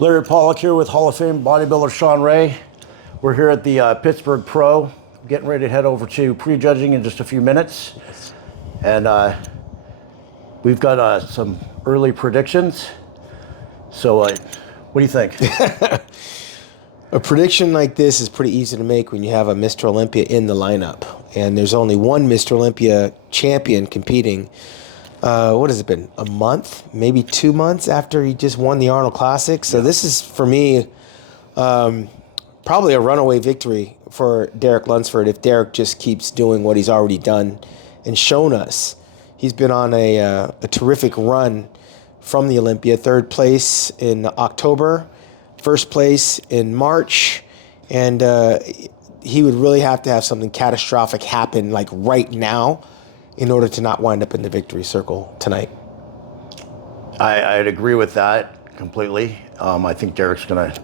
Larry Pollock here with Hall of Fame bodybuilder Shawn Ray. We're here at the Pittsburgh Pro, getting ready to head over to prejudging in just a few minutes. And we've got some early predictions. So what do you think? A prediction like this is pretty easy to make when you have a Mr. Olympia in the lineup. And there's only one Mr. Olympia champion competing. What has it been? A month? Maybe 2 months after he just won the Arnold Classic. So this is, for me, probably a runaway victory for Derek Lunsford if Derek just keeps doing what he's already done and shown us. He's been on a terrific run from the Olympia. 3rd place in October, 1st place in March, and he would really have to have something catastrophic happen like right now in order to not wind up in the victory circle tonight. I'd agree with that completely. I think Derek's going to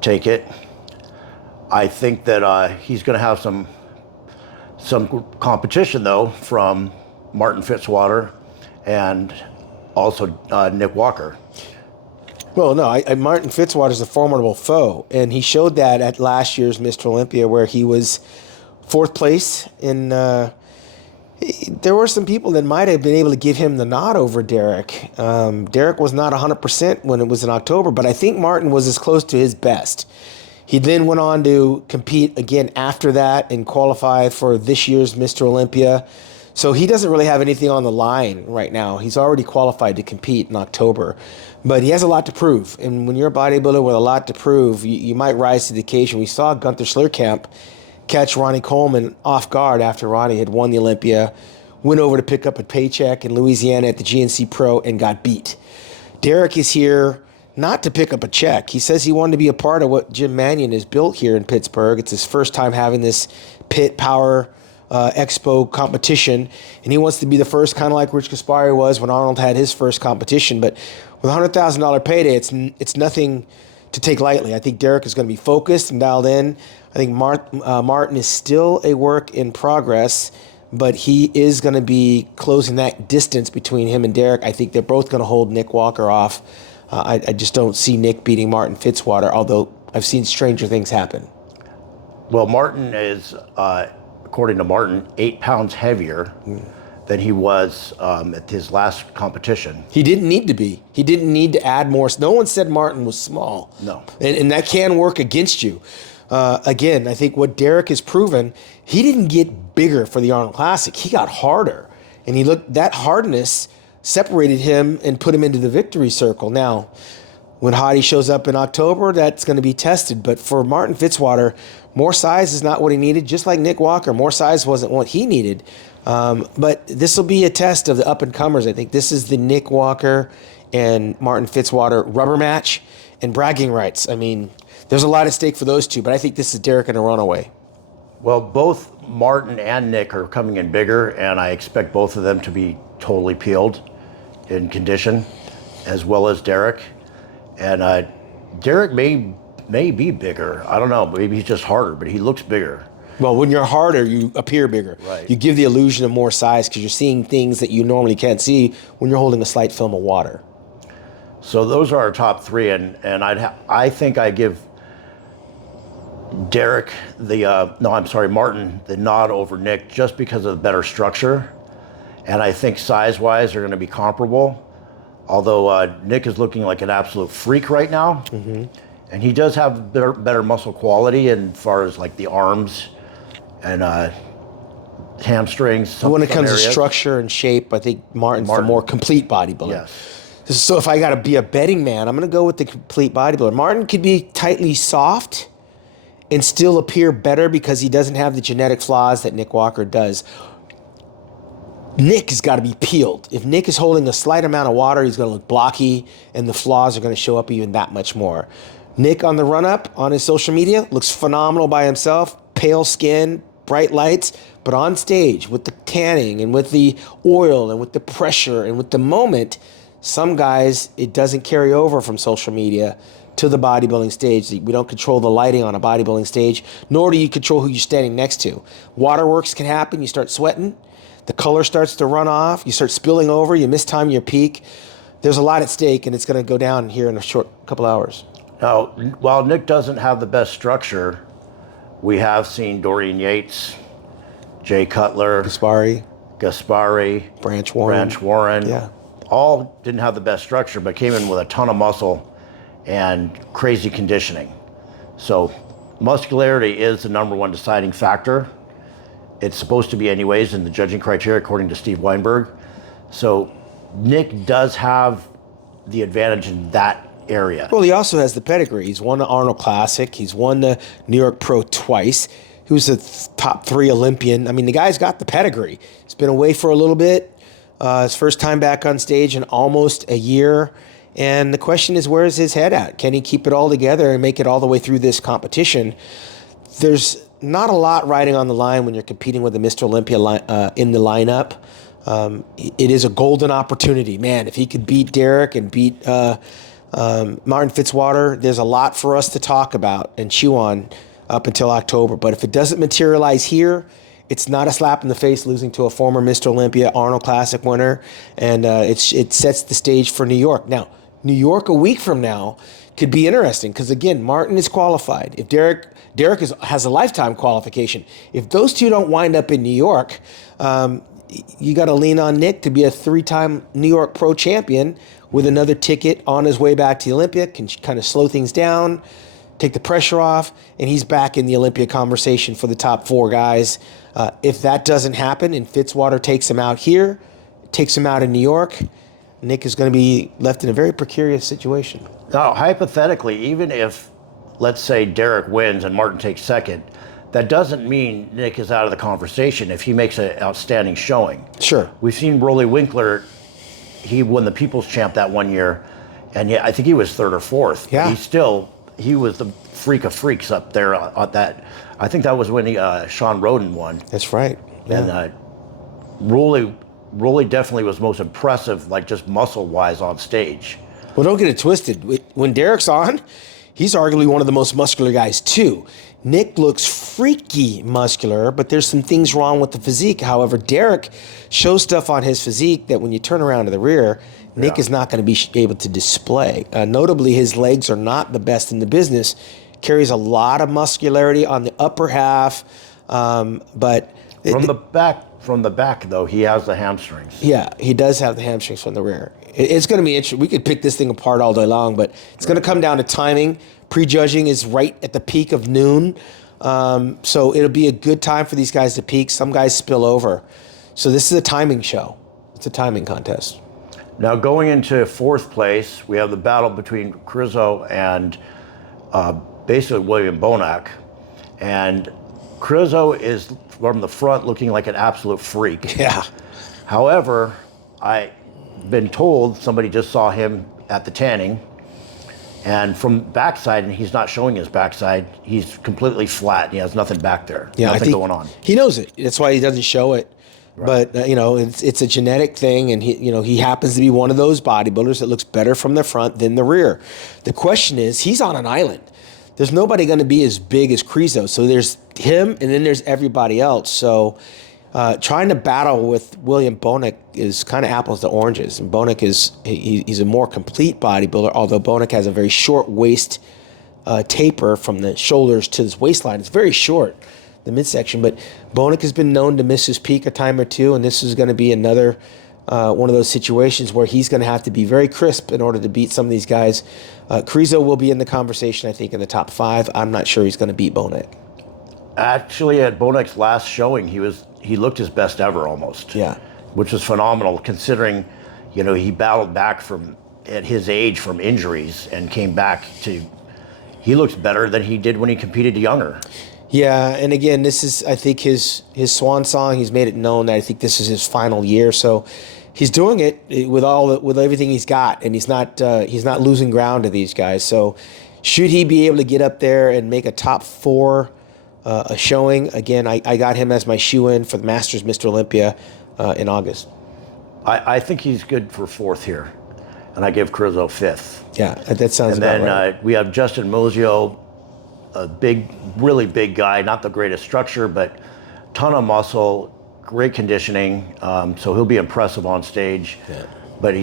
take it. I think that he's going to have some competition, though, from Martin Fitzwater and also Nick Walker. Well, no, Martin Fitzwater's a formidable foe, and he showed that at last year's Mr. Olympia where he was 4th place in... there were some people that might have been able to give him the nod over Derek. Derek was not 100% when it was in October, but I think Martin was as close to his best. He then went on to compete again after that and qualify for this year's Mr. Olympia. So he doesn't really have anything on the line right now. He's already qualified to compete in October, but he has a lot to prove. And when you're a bodybuilder with a lot to prove, you might rise to the occasion. We saw Gunther Schlierkamp catch Ronnie Coleman off guard after Ronnie had won the Olympia, went over to pick up a paycheck in Louisiana at the GNC Pro and got beat. Derek is here not to pick up a check. He says he wanted to be a part of what Jim Mannion has built here in Pittsburgh. It's his first time having this Pit Power Expo competition, and he wants to be the first, kind of like Rich Gaspari was when Arnold had his first competition. But with a $100,000 payday, it's nothing to take lightly. I think Derek is going to be focused and dialed in. I think Martin is still a work in progress, but he is going to be closing that distance between him and Derek. I think they're both going to hold Nick Walker off. I just don't see Nick beating Martin Fitzwater, although I've seen stranger things happen. Well, Martin is, according to Martin, 8 pounds heavier than he was at his last competition. He didn't need to be. He didn't need to add more. No one said Martin was small. No. And that can work against you. Again, I think what Derek has proven, he didn't get bigger for the Arnold Classic. He got harder. And that hardness separated him and put him into the victory circle. Now, when Hottie shows up in October, that's going to be tested. But for Martin Fitzwater, more size is not what he needed. Just like Nick Walker, more size wasn't what he needed. But this will be a test of the up-and-comers. I think this is the Nick Walker and Martin Fitzwater rubber match and bragging rights. I mean, there's a lot at stake for those two, but I think this is Derek and a runaway. Well, both Martin and Nick are coming in bigger, and I expect both of them to be totally peeled in condition, as well as Derek. And Derek may be bigger. I don't know. Maybe he's just harder, but he looks bigger. Well, when you're harder, you appear bigger. Right. You give the illusion of more size because you're seeing things that you normally can't see when you're holding a slight film of water. So those are our top 3, and I think I give Derek Martin the nod over Nick just because of the better structure, and I think size-wise they're going to be comparable. Although Nick is looking like an absolute freak right now, and he does have better muscle quality as far as like the arms and hamstrings. When it comes to structure and shape, I think Martin's the more complete bodybuilder. Yes. So if I got to be a betting man, I'm going to go with the complete bodybuilder. Martin could be tightly soft and still appear better because he doesn't have the genetic flaws that Nick Walker does. Nick has got to be peeled. If Nick is holding a slight amount of water, he's going to look blocky, and the flaws are going to show up even that much more. Nick on the run-up on his social media looks phenomenal by himself. Pale skin, bright lights, but on stage with the tanning and with the oil and with the pressure and with the moment, some guys, it doesn't carry over from social media to the bodybuilding stage. We don't control the lighting on a bodybuilding stage, nor do you control who you're standing next to. Waterworks can happen. You start sweating. The color starts to run off. You start spilling over. You mistime your peak. there's a lot at stake, and it's going to go down here in a short couple hours. Now, while Nick doesn't have the best structure, we have seen Dorian Yates, Jay Cutler, Gaspari, Branch Warren. Yeah. All didn't have the best structure, but came in with a ton of muscle and crazy conditioning. So muscularity is the number one deciding factor. It's supposed to be anyways in the judging criteria, according to Steve Weinberg. So Nick does have the advantage in that area. Well, he also has the pedigree. He's won the Arnold Classic. He's won the New York Pro twice. He was a top 3 Olympian. I mean, the guy's got the pedigree. He's been away for a little bit. His first time back on stage in almost a year. And the question is, where is his head at? Can he keep it all together and make it all the way through this competition? There's not a lot riding on the line when you're competing with the Mr. Olympia in the lineup. It is a golden opportunity. Man, if he could beat Derek and beat Martin Fitzwater, there's a lot for us to talk about and chew on up until October. But if it doesn't materialize here, it's not a slap in the face losing to a former Mr. Olympia Arnold Classic winner, and it sets the stage for New York. Now, New York a week from now could be interesting because, again, Martin is qualified. If Derek has a lifetime qualification. If those two don't wind up in New York, you got to lean on Nick to be a 3-time New York Pro champion with another ticket on his way back to the Olympia, can kind of slow things down, take the pressure off, and he's back in the Olympia conversation for the top 4 guys. If that doesn't happen and Fitzwater takes him out here, takes him out in New York, Nick is going to be left in a very precarious situation. Now, hypothetically, even if, let's say, Derek wins and Martin takes second, that doesn't mean Nick is out of the conversation if he makes an outstanding showing. Sure. We've seen Rolly Winkler, he won the People's Champ that one year, and I think he was 3rd or 4th. Yeah. He was the freak of freaks up there on that. I think that was when Shawn Roden won. That's right. Yeah. And Rolly definitely was most impressive, like just muscle-wise on stage. Well, don't get it twisted. When Derek's on, he's arguably one of the most muscular guys, too. Nick looks freaky muscular, but there's some things wrong with the physique. However, Derek shows stuff on his physique that when you turn around to the rear, Nick is not going to be able to display. Notably, his legs are not the best in the business. Carries a lot of muscularity on the upper half, but from the back though, he has the hamstrings. Yeah, he does have the hamstrings from the rear. It's going to be interesting. We could pick this thing apart all day long, but it's going to come down to timing. Prejudging is right at the peak of noon, so it'll be a good time for these guys to peak. Some guys spill over, so this is a timing show. It's a timing contest. Now, going into 4th place, we have the battle between Krizo and basically William Bonac. And Krizo is from the front looking like an absolute freak. Yeah. However, I've been told somebody just saw him at the tanning, and from backside, and he's not showing his backside, he's completely flat. He has nothing back there. Yeah, nothing going on. He knows it. That's why he doesn't show it. Right. But it's a genetic thing, and he happens to be one of those bodybuilders that looks better from the front than the rear. The question is, he's on an island. There's nobody going to be as big as Krizo. So there's him, and then there's everybody else. So trying to battle with William Bonac is kind of apples to oranges. And Bonac he's a more complete bodybuilder, although Bonac has a very short waist taper from the shoulders to his waistline. It's very short, the midsection, but Bonac has been known to miss his peak a time or two, and this is going to be another one of those situations where he's going to have to be very crisp in order to beat some of these guys. Krizo will be in the conversation, I think, in the top 5. I'm not sure he's going to beat Bonac. Actually, at Bonac's last showing, he looked his best ever almost. Yeah, which was phenomenal considering, he battled back at his age from injuries and came back to. He looks better than he did when he competed younger. Yeah, and again, this is, I think, his swan song. He's made it known that I think this is his final year, so he's doing it with everything he's got, and he's not losing ground to these guys. So, should he be able to get up there and make a top 4 a showing? Again, I got him as my shoe-in for the Masters Mr. Olympia in August. I think he's good for 4th here, and I give Krizo 5th. Yeah, that sounds about right. And then we have Justin Mosio, a really big guy, not the greatest structure, but ton of muscle, great conditioning, so he'll be impressive on stage. Yeah. but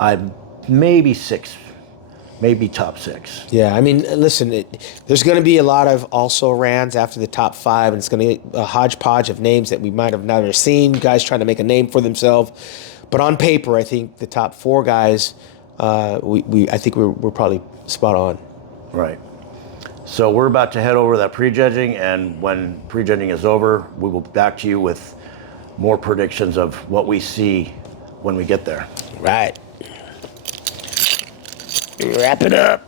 I'm maybe six, maybe top six. Yeah, I mean, listen, there's going to be a lot of also-rans after the top five, and it's going to be a hodgepodge of names that we might have never seen, guys trying to make a name for themselves. But on paper, I think the top four guys, I think we're probably spot on. Right. So we're about to head over that prejudging, and when prejudging is over, we will be back to you with more predictions of what we see when we get there. Right. Wrap it up.